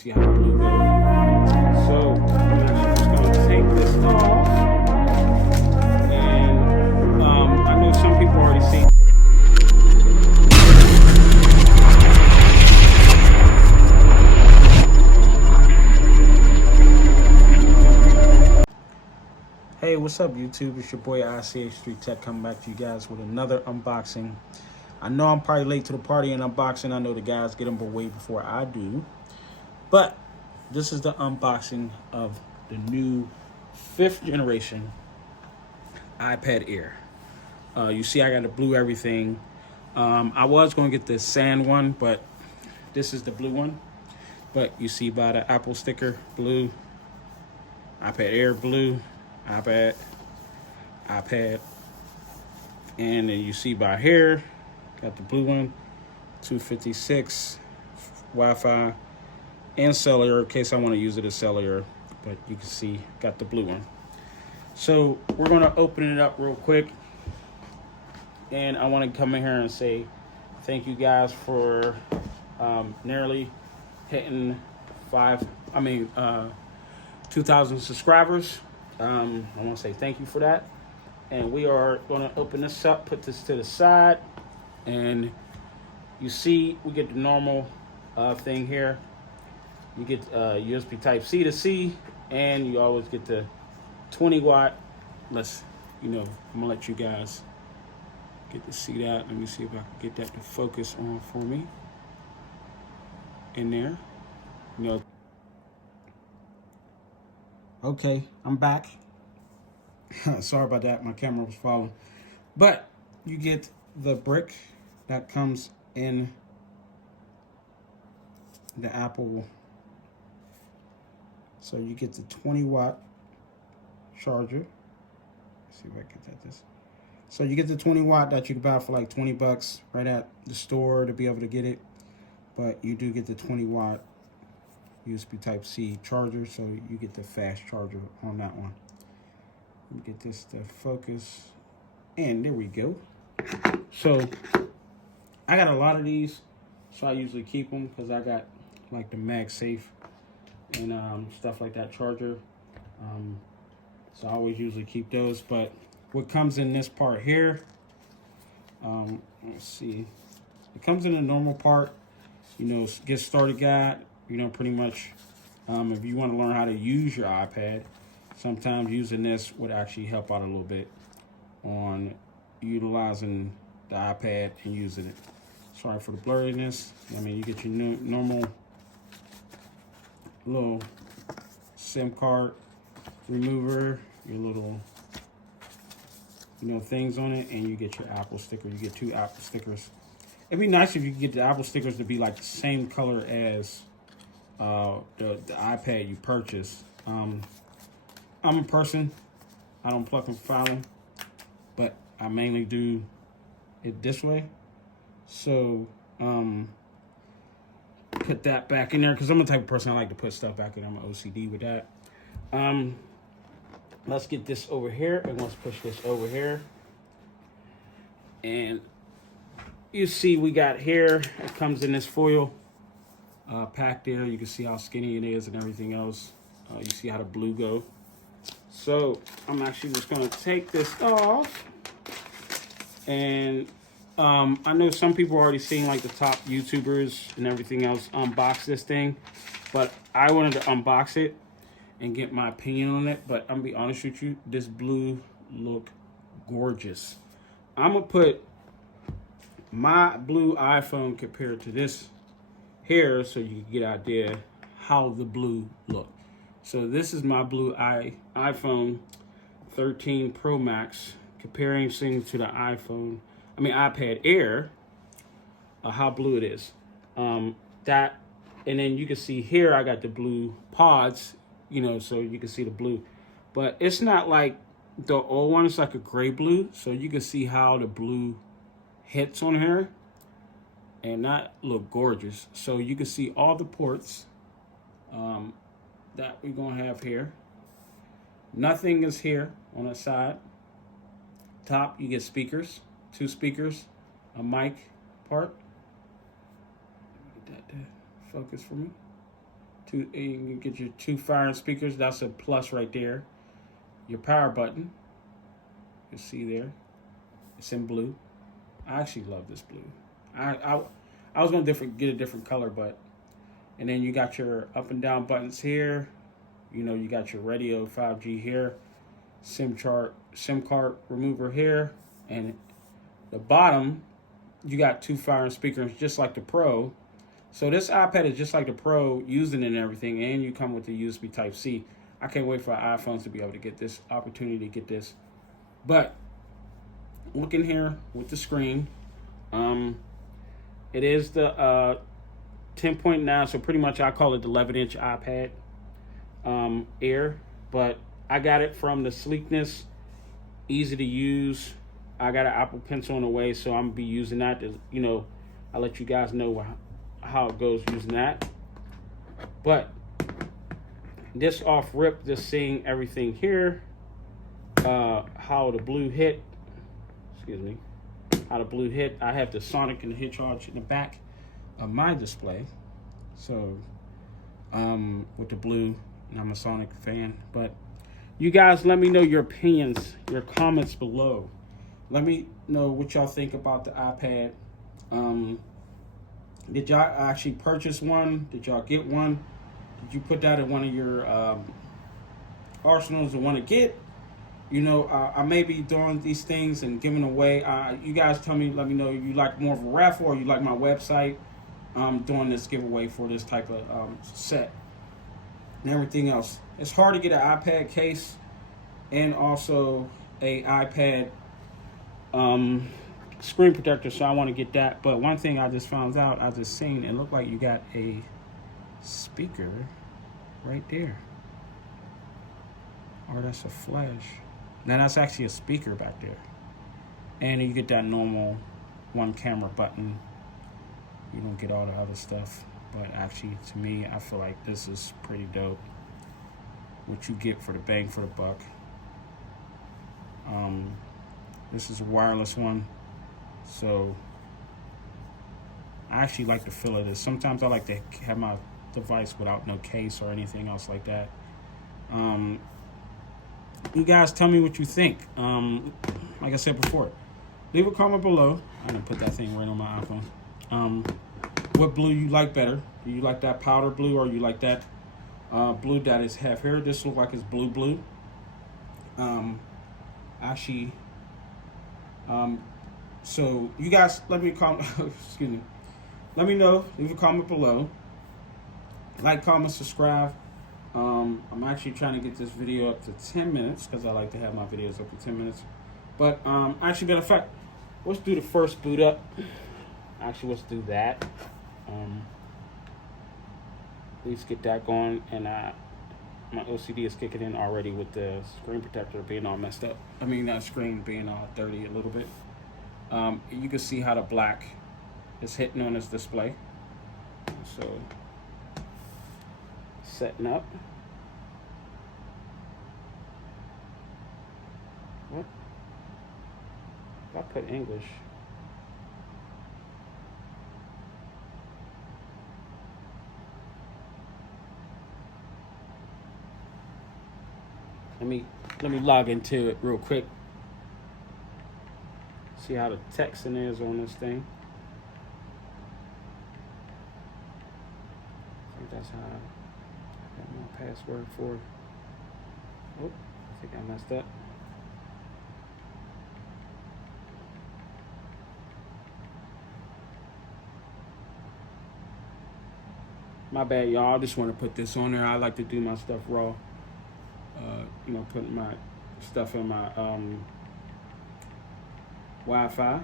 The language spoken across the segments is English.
see how the blue goes. So I'm actually just going to take this off. And I know some people already see. Hey, what's up, YouTube? It's your boy ICH3 Tech coming back to you guys with another unboxing. I know I'm probably late to the party in unboxing. I know the guys get them way before I do. But this is the unboxing of the new 5th generation iPad Air. You see I got the blue everything. I was going to get the sand one, but this is the blue one. But you see by the Apple sticker, blue, iPad Air, blue, iPad, and then you see by here, got the blue one, 256 Wi-Fi and cellular in case I want to use it as cellular, but you can see got the blue one. So we're going to open it up real quick, and I want to come in here and say thank you guys for nearly hitting 2,000 subscribers. I want to say thank you for that. And we are going to open this up, put this to the side. And you see we get the normal thing here. You get USB type C to C. And you always get the 20 watt. I'm going to let you guys get to see that. Let me see if I can get that to focus on for me. In there. Okay, I'm back. Sorry about that, my camera was falling. But you get the brick that comes in the Apple. So you get the 20 watt charger. Let's see if I can get this. So you get the 20 watt that you can buy for like 20 bucks right at the store to be able to get it. But you do get the 20 watt USB type C charger, so you get the fast charger on that one. Let me get this to focus, and there we go. So I got a lot of these, so I usually keep them because I got like the MagSafe and stuff like that charger. So I always usually keep those. But what comes in this part here, let's see, it comes in a normal part. Get started guide. Pretty much, if you want to learn how to use your iPad, sometimes using this would actually help out a little bit on utilizing the iPad and using it. Sorry for the blurriness. You get your normal little SIM card remover, your little, things on it, and you get your Apple sticker. You get 2 Apple stickers. It'd be nice if you could get the Apple stickers to be like the same color as the iPad you purchase. I'm a person, I don't pluck and file them, but I mainly do it this way. So put that back in there because I'm the type of person I like to put stuff back in. I'm an OCD with that. Let's get this over here, and let's push this over here. And you see we got here, it comes in this foil pack there. You can see how skinny it is and everything else. You see how the blue go. So I'm actually just going to take this off. And I know some people are already seeing like the top YouTubers and everything else unbox this thing. But I wanted to unbox it and get my opinion on it. But I'm going to be honest with you, this blue look gorgeous. I'm going to put my blue iPhone compared to this here so you can get an idea how the blue look. So this is my blue iPhone 13 Pro Max, comparing things to the iPad Air, how blue it is. And then you can see here I got the blue pods, so you can see the blue. But it's not like the old one, it's like a gray blue, so you can see how the blue hits on here, and that look gorgeous. So you can see all the ports that we're gonna have here. Nothing is here on the side. Top, you get speakers, 2 speakers, a mic part. Get that to focus for me. You can get your 2 firing speakers. That's a plus right there. Your power button. You see there. It's in blue. I actually love this blue. I was gonna get a different color, but and then you got your up and down buttons here. You know, you got your radio 5G here, SIM card remover here, and the bottom you got 2 firing speakers just like the Pro. So this iPad is just like the Pro, using it and everything, and you come with the USB Type-C. I can't wait for iPhones to be able to get this opportunity to get this. But looking here with the screen, it is the 10.9, so pretty much I call it the 11-inch iPad Air. But I got it from the sleekness, easy to use. I got an Apple Pencil on the way, so I'm gonna be using that to, you know, I'll let you guys know how it goes using that. But this off rip, just seeing everything here, how the blue hit, how the blue hit. I have the Sonic and the Hedgehog in the back of my display. So, with the blue, and I'm a Sonic fan. But you guys, let me know your opinions, your comments below. Let me know what y'all think about the iPad. Did y'all actually purchase one? Did y'all get one? Did you put that in one of your arsenals to want to get? You know, I may be doing these things and giving away. You guys let me know you like more of a raffle or you like my website. Doing this giveaway for this type of set and everything else. It's hard to get an iPad case and also a iPad screen protector, so I want to get that. But one thing I just found out, I just seen, it looked like you got a speaker right there, or that's a flash. Now that's actually a speaker back there, and you get that normal 1 camera button. You don't get all the other stuff, but actually, to me, I feel like this is pretty dope. What you get for the bang for the buck. This is a wireless one, so I actually like the feel of this. Sometimes I like to have my device without no case or anything else like that. You guys tell me what you think. Like I said before, leave a comment below. I'm gonna put that thing right on my iPhone. What blue you like better? Do you like that powder blue, or you like that blue that is half here? This looks like it's blue. Actually, so you guys, let me comment. Excuse me. Let me know. Leave a comment below. Like, comment, subscribe. I'm actually trying to get this video up to 10 minutes because I like to have my videos up to 10 minutes. But actually, matter of fact, let's do the first boot up. Actually, let's do that. At least get that going, and my OCD is kicking in already with the screen protector being all messed up. I mean, that screen being all dirty a little bit. You can see how the black is hitting on this display. So, setting up. What? If I put English. Let me log into it real quick. See how the texting is on this thing. I think that's how I got my password for. Oh, I think I messed up. My bad, y'all. I just want to put this on there. I like to do my stuff raw. You know, putting my stuff in my Wi-Fi. I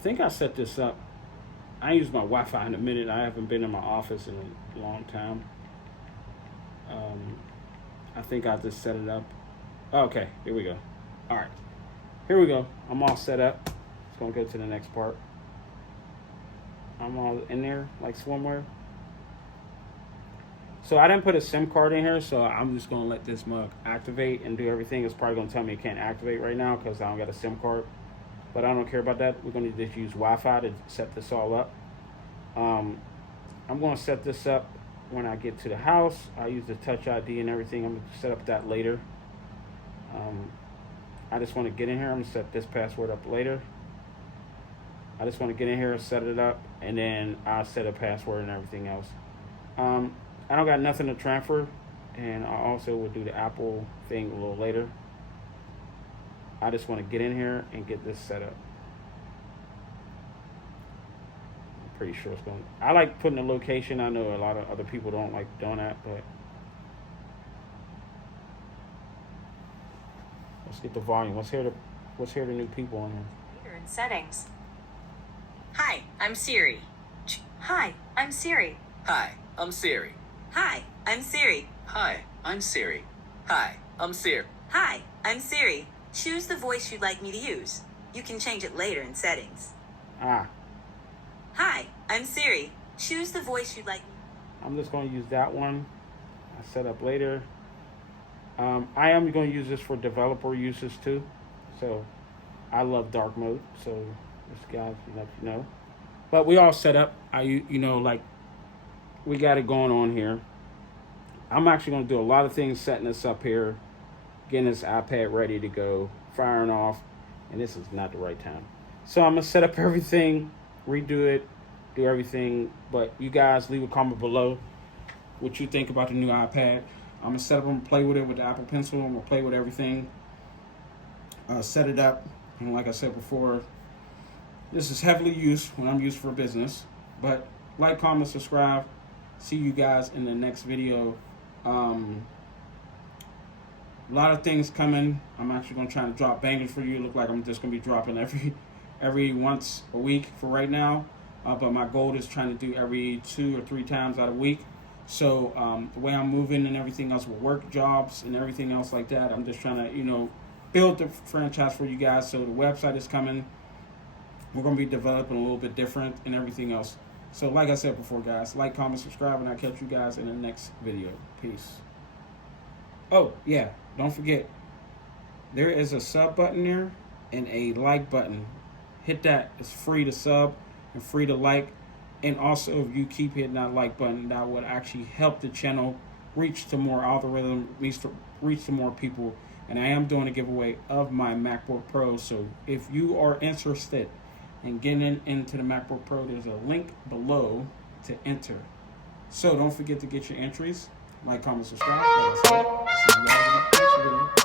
think I set this up. I use my Wi-Fi in a minute. I haven't been in my office in a long time. I think I just set it up. Okay, here we go. All right, here we go. I'm all set up. Just gonna go to the next part. I'm all in there like swimwear. So I didn't put a SIM card in here, so I'm just gonna let this mug activate and do everything. It's probably gonna tell me it can't activate right now because I don't got a SIM card. But I don't care about that. We're gonna just use Wi-Fi to set this all up. I'm going to set this up when I get to the house. I'll use the Touch ID and everything. I'm going to set up that later. I just want to get in here. I'm going to set this password up later. I just want to get in here and set it up, and then I'll set a password and everything else. I don't got nothing to transfer, and I also will do the Apple thing a little later. I just want to get in here and get this set up. I'm pretty sure it's going to... I like putting the location. I know a lot of other people don't like doing that, but... Let's get the volume. Let's hear the new people in here. Later in settings. Hi, I'm Siri. Hi, I'm Siri. Hi, I'm Siri. Hi, I'm Siri. Hi, I'm Siri. Hi, I'm Siri. Hi, I'm Siri. Choose the voice you'd like me to use. You can change it later in settings. Hi, I'm Siri. Choose the voice you'd like. I'm just going to use that one. I set up later. I am going to use this for developer uses too. So I love dark mode. So this guy, you know. But we all set up. Like we got it going on here. I'm actually going to do a lot of things setting this up here, getting this iPad ready to go, firing off, and this is not the right time. So I'm going to set up everything, redo it, do everything, but you guys leave a comment below what you think about the new iPad. I'm going to set up and play with it with the Apple Pencil. I'm going to play with everything, set it up, and like I said before, this is heavily used when I'm used for business, but like, comment, subscribe. See you guys in the next video. A lot of things coming. I'm actually going to try to drop bangers for you. Look like I'm just going to be dropping every once a week for right now. But my goal is trying to do every 2 or 3 times out of a week. So the way I'm moving and everything else with work jobs and everything else like that, I'm just trying to, build the franchise for you guys. So the website is coming. We're going to be developing a little bit different and everything else. So like I said before, guys, like, comment, subscribe, and I'll catch you guys in the next video. Peace. Oh, yeah, don't forget, there is a sub button there and a like button. Hit that. It's free to sub and free to like. And also, if you keep hitting that like button, that would actually help the channel reach to more algorithm, reach to more people. And I am doing a giveaway of my MacBook Pro. So if you are interested in getting into the MacBook Pro, there's a link below to enter. So don't forget to get your entries. Like, comment, subscribe. Like I said, see you guys in the next video.